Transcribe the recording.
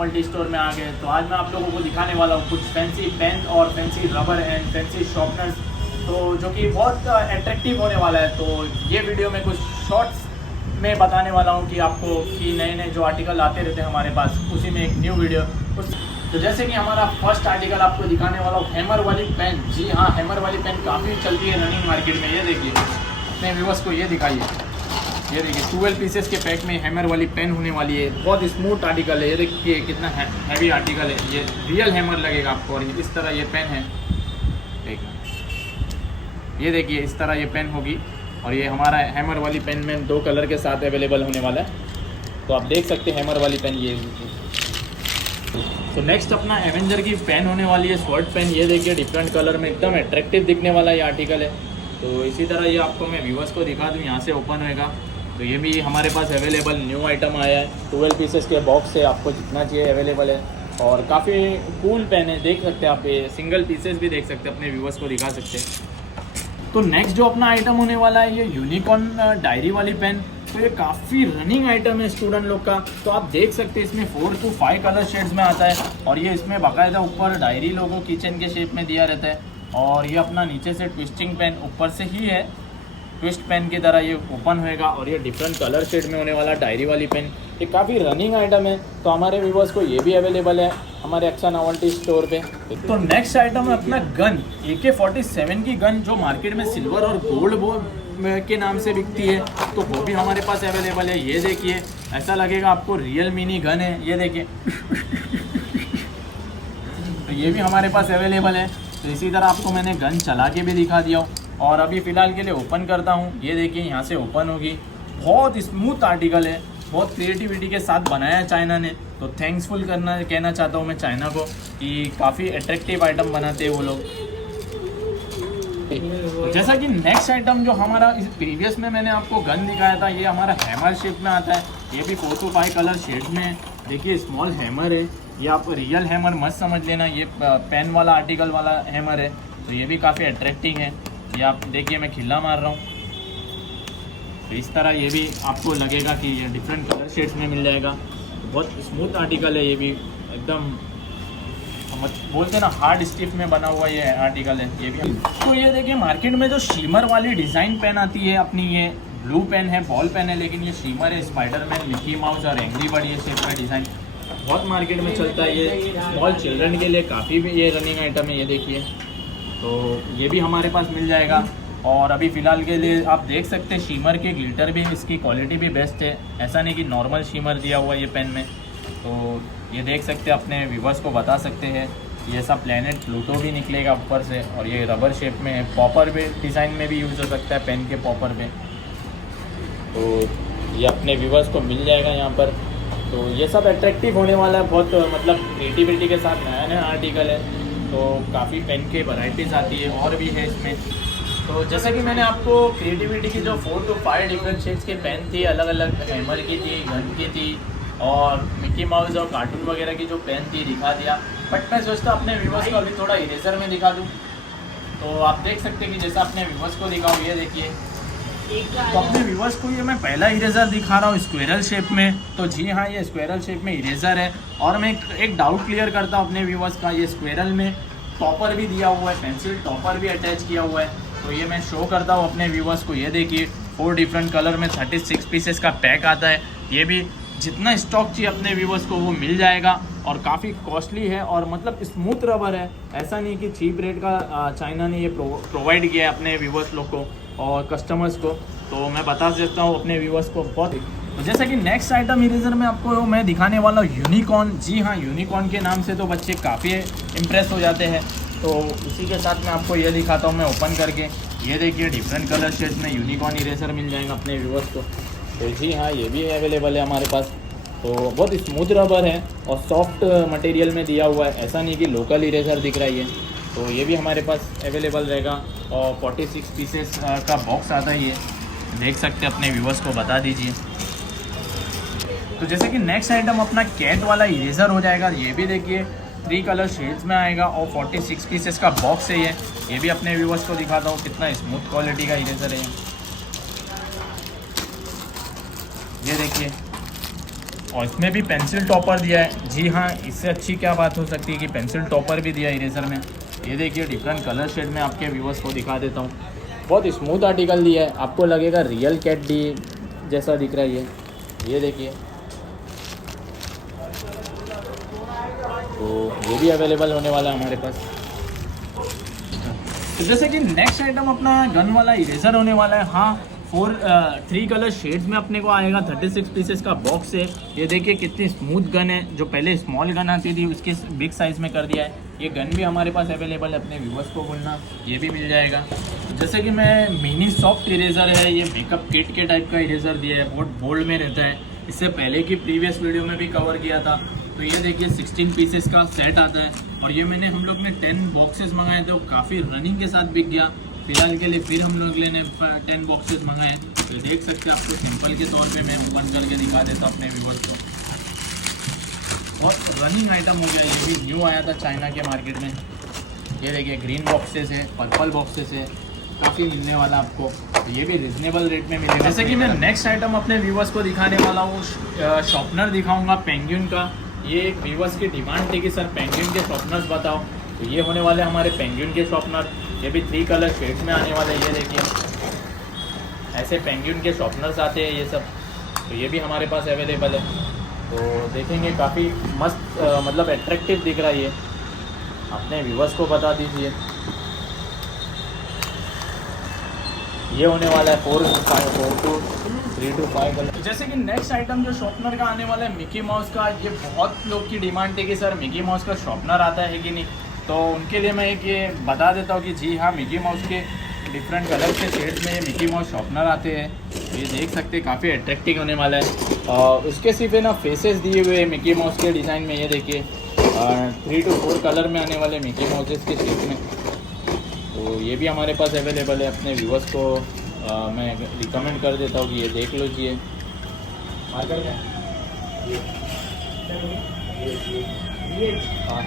Novelty store में आ गए। तो आज मैं आप लोगों को दिखाने वाला हूँ कुछ फैंसी पेन और fancy rubber and fancy sharpeners, तो जो कि बहुत अट्रैक्टिव होने वाला है। तो ये वीडियो में कुछ शॉर्ट्स में बताने वाला हूँ कि आपको कि नए नए जो आर्टिकल आते रहते हैं हमारे पास, उसी में एक न्यू वीडियो। तो जैसे कि हमारा फर्स्ट आर्टिकल आपको दिखाने वाला हूँ हैमर वाली पेन। जी हाँ, हैमर वाली पेन काफ़ी चलती है रनिंग मार्केट में। ये देखिए, अपने व्यूअर्स को ये दिखाइए, ये देखिए 12 पीसेस के पैक में हैमर वाली पेन होने वाली है। बहुत स्मूथ आर्टिकल है, ये देखिए कितना हैवी आर्टिकल है। ये रियल हैमर लगेगा आपको। और इस तरह ये पेन है, ये देखिए इस तरह ये पेन होगी। और ये हमारा हैमर वाली पेन में 2 कलर के साथ अवेलेबल होने वाला है। तो आप देख सकते हैं हैमर वाली पेन ये। तो नेक्स्ट अपना एवेंजर की पेन होने वाली है, स्वॉर्ड पेन। ये देखिए डिफरेंट कलर में एकदम अट्रैक्टिव दिखने वाला ये आर्टिकल है। तो इसी तरह ये आपको मैं व्यूअर्स को दिखा दूँ, यहाँ से ओपन होएगा। तो ये भी हमारे पास अवेलेबल न्यू आइटम आया है। 12 पीसेस के बॉक्स से आपको जितना चाहिए अवेलेबल है। और काफ़ी कूल पेन है, देख सकते हैं आप। ये सिंगल पीसेस भी देख सकते हैं, अपने व्यूअर्स को दिखा सकते हैं। तो नेक्स्ट जो अपना आइटम होने वाला है ये यूनिकॉर्न डायरी वाली पेन। तो ये काफ़ी रनिंग आइटम है स्टूडेंट लोग का। तो आप देख सकते हैं इसमें 4 to 5 कलर शेड्स में आता है। और ये इसमें बाकायदा ऊपर डायरी लोगो किचन के शेप में दिया रहता है। और ये अपना नीचे से ट्विस्टिंग पेन ऊपर से ही है, ट्विस्ट पेन की तरह ये ओपन होएगा। और ये डिफरेंट कलर शेड में होने वाला डायरी वाली पेन, ये काफ़ी रनिंग आइटम है। तो हमारे व्यूवर्स को ये भी अवेलेबल है हमारे अच्छा नोवेल्टी स्टोर पे। तो नेक्स्ट आइटम है अपना गन, AK-47 की गन, जो मार्केट में सिल्वर और गोल्ड के नाम से बिकती है। तो वो भी हमारे पास अवेलेबल है। ये देखिए, ऐसा लगेगा आपको रियल मिनी गन है। ये देखिए तो ये भी हमारे पास अवेलेबल है। तो इसी तरह आपको मैंने गन चला के भी दिखा दिया। और अभी फ़िलहाल के लिए ओपन करता हूँ। ये देखिए यहाँ से ओपन होगी। बहुत स्मूथ आर्टिकल है, बहुत क्रिएटिविटी के साथ बनाया है चाइना ने। तो थैंक्सफुल कहना चाहता हूँ मैं चाइना को कि काफ़ी अट्रैक्टिव आइटम बनाते हैं वो लोग। जैसा कि नेक्स्ट आइटम जो हमारा इस प्रीवियस में मैंने आपको गन दिखाया था, ये हमारा हैमर शेप में आता है। ये भी 4 to 5 कलर शेड में है। देखिए स्मॉल हैमर है, ये आप रियल हैमर मत समझ लेना, ये पेन वाला आर्टिकल वाला हैमर है। तो ये भी काफ़ी अट्रैक्टिव है। ये आप देखिए मैं खिल्ला मार रहा हूँ। तो इस तरह ये भी आपको लगेगा कि ये डिफरेंट कलर शेड्स में मिल जाएगा। बहुत स्मूथ आर्टिकल है ये भी, एकदम बोलते हैं ना हार्ड स्टिफ में बना हुआ ये आर्टिकल है ये भी। तो ये देखिए मार्केट में जो शीमर वाली डिज़ाइन पेन आती है अपनी, ये ब्लू पेन है, बॉल पेन है, लेकिन ये शीमर है, स्पाइडरमैन, मिकी माउस और एंग्री बर्ड ये शेप में डिज़ाइन बहुत मार्केट में चलता है। ये स्मॉल चिल्ड्रन के लिए काफ़ी भी ये रनिंग आइटम है। ये देखिए, तो ये भी हमारे पास मिल जाएगा। और अभी फ़िलहाल के लिए आप देख सकते हैं शीमर के ग्लिटर भी, इसकी क्वालिटी भी बेस्ट है। ऐसा नहीं कि नॉर्मल शीमर दिया हुआ है ये पेन में। तो ये देख सकते हैं, अपने व्यूवर्स को बता सकते हैं ये सब प्लैनेट प्लूटो भी निकलेगा ऊपर से। और ये रबर शेप में है, पॉपर भी डिज़ाइन में भी यूज़ हो सकता है पेन के पॉपर में। तो ये अपने व्यूवर्स को मिल जाएगा यहाँ पर। तो ये सब अट्रैक्टिव होने वाला है, बहुत मतलब क्रिएटिविटी के साथ नया नया आर्टिकल है। तो काफ़ी पेन के वैराइटीज़ आती है और भी है इसमें। तो जैसा कि मैंने आपको क्रिएटिविटी की जो 4 to 5 डिफरेंट शेड्स की पेन थी, अलग अलग हैमर की थी, गन की थी और मिकी माउस और कार्टून वगैरह की जो पेन थी दिखा दिया। बट मैं सोचता अपने व्यूवर्स को अभी थोड़ा इरेजर में दिखा दूँ। तो आप देख सकते हैं कि जैसा अपने व्यूवर्स को दिखाऊँ, ये देखिए। तो अपने व्यूवर्स को ये मैं पहला इरेज़र दिखा रहा हूँ स्क्वायरल शेप में। तो जी हाँ, ये स्क्वायरल शेप में इरेज़र है। और मैं एक डाउट क्लियर करता हूँ अपने व्यूवर्स का, ये स्क्वायरल में टॉपर भी दिया हुआ है, पेंसिल टॉपर भी अटैच किया हुआ है। तो ये मैं शो करता हूँ अपने व्यूवर्स को। ये देखिए 4 डिफरेंट कलर में 36 पीसेस का पैक आता है। ये भी जितना स्टॉक चाहिए अपने व्यूवर्स को वो मिल जाएगा। और काफ़ी कॉस्टली है और मतलब स्मूथ रबर है। ऐसा नहीं कि चीप रेट का चाइना ने ये प्रोवाइड किया है अपने व्यूवर्स लोग को और कस्टमर्स को। तो मैं बता सकता हूँ अपने व्यूवर्स को बहुत। तो जैसा कि नेक्स्ट आइटम इरेजर में आपको मैं दिखाने वाला हूँ यूनिकॉर्न। जी हाँ, यूनिकॉर्न के नाम से तो बच्चे काफ़ी इम्प्रेस हो जाते हैं। तो इसी के साथ मैं आपको ये दिखाता हूँ मैं ओपन करके। ये देखिए डिफरेंट कलर शेड्स में यूनिकॉर्न इरेजर मिल जाएगा अपने व्यूवर्स को। तो जी हाँ, ये भी अवेलेबल है हमारे पास। तो बहुत स्मूथ रबर है और सॉफ्ट मटेरियल में दिया हुआ है। ऐसा नहीं कि लोकल इरेजर दिख रहा है ये। तो ये भी हमारे पास अवेलेबल रहेगा। और 46 पीसेस का बॉक्स आता है, ये देख सकते हैं, अपने व्यूवर्स को बता दीजिए। तो जैसे कि नेक्स्ट आइटम अपना कैट वाला इरेज़र हो जाएगा। ये भी देखिए 3 कलर शेड्स में आएगा और 46 पीसेस का बॉक्स है ये भी अपने व्यूवर्स को दिखाता हूँ कितना स्मूथ क्वालिटी का इरेज़र है ये देखिए। और इसमें भी पेंसिल टॉपर दिया है। जी हाँ, इससे अच्छी क्या बात हो सकती है कि पेंसिल टॉपर भी दिया है इरेज़र में। ये देखिए डिफरेंट कलर शेड में आपके व्यूवर्स को दिखा देता हूँ। बहुत स्मूथ आर्टिकल दिया है, आपको लगेगा रियल कैट डी जैसा दिख रहा है ये देखिए। तो ये भी अवेलेबल होने वाला है हमारे पास। तो जैसे कि नेक्स्ट आइटम अपना गन वाला इरेज़र होने वाला है। हाँ, 3 कलर शेड्स में अपने को आएगा। 36 पीसेस का बॉक्स है। ये देखिए कितनी स्मूथ गन है। जो पहले स्मॉल गन आती थी उसके बिग साइज़ में कर दिया है। ये गन भी हमारे पास अवेलेबल है, अपने व्यूवर्स को बोलना ये भी मिल जाएगा। जैसे कि मैं मिनी सॉफ्ट इरेज़र है, ये मेकअप किट के टाइप का इरेज़र दिया है, बहुत बोल्ड में रहता है। इससे पहले की प्रीवियस वीडियो में भी कवर किया था। तो ये देखिए 16 पीसेस का सेट आता है और ये हम लोग ने 10 बॉक्सेस मंगाए थे, काफ़ी रनिंग के साथ बिक गया। फिलहाल के लिए फिर हम लोग ने 10 बॉक्सेस मंगाए। तो देख सकते हैं, आपको सिंपल के तौर पे मैं ओपन करके दिखा देता हूँ अपने व्यूवर्स को। बहुत रनिंग आइटम हो गया, ये भी न्यू आया था चाइना के मार्केट में। ये देखिए ग्रीन बॉक्सेस है, पर्पल बॉक्सेस है, काफ़ी मिलने वाला आपको। तो ये भी रिजनेबल रेट में मिलेगा। जैसे कि मैं नेक्स्ट आइटम अपने व्यूवर्स को दिखाने वाला हूँ, शॉर्पनर दिखाऊँगा पेंगुइन का। ये एक व्यूवर्स की डिमांड थी कि सर पेंगुइन के शॉर्पनर्स बताओ, तो ये होने वाले हमारे पेंगुइन के शॉर्पनर। ये भी 3 कलर शेड्स में आने वाले हैं। ये देखिए ऐसे पेंगुइन के शॉर्पनर्स आते हैं ये सब। तो ये भी हमारे पास अवेलेबल है। तो देखेंगे काफ़ी मस्त मतलब एट्रैक्टिव दिख रहा है ये, अपने व्यूवर्स को बता दीजिए। ये होने वाला है 4 to 3 to 5 कलर। जैसे कि नेक्स्ट आइटम जो शॉर्पनर का आने वाला है मिकी माउस का। ये बहुत लोग की डिमांड थी कि सर मिकी माउस का शॉर्पनर आता है कि नहीं, तो उनके लिए मैं एक ये बता देता हूँ कि जी हाँ, मिकी माउस के डिफरेंट कलर के शेड्स में ये मिकी माउस शॉर्पनर आते हैं। ये देख सकते हैं काफ़ी अट्रैक्टिव होने वाला है। और उसके सिर्फ ना फेसेस दिए हुए मिकी माउस के डिज़ाइन में। ये देखिए 3 to 4 कलर में आने वाले मिकी माउसेस के शेप में। तो ये भी हमारे पास अवेलेबल है। अपने व्यूवर्स को मैं रिकमेंड कर देता हूँ कि ये देख लीजिए। मार्कर में हाँ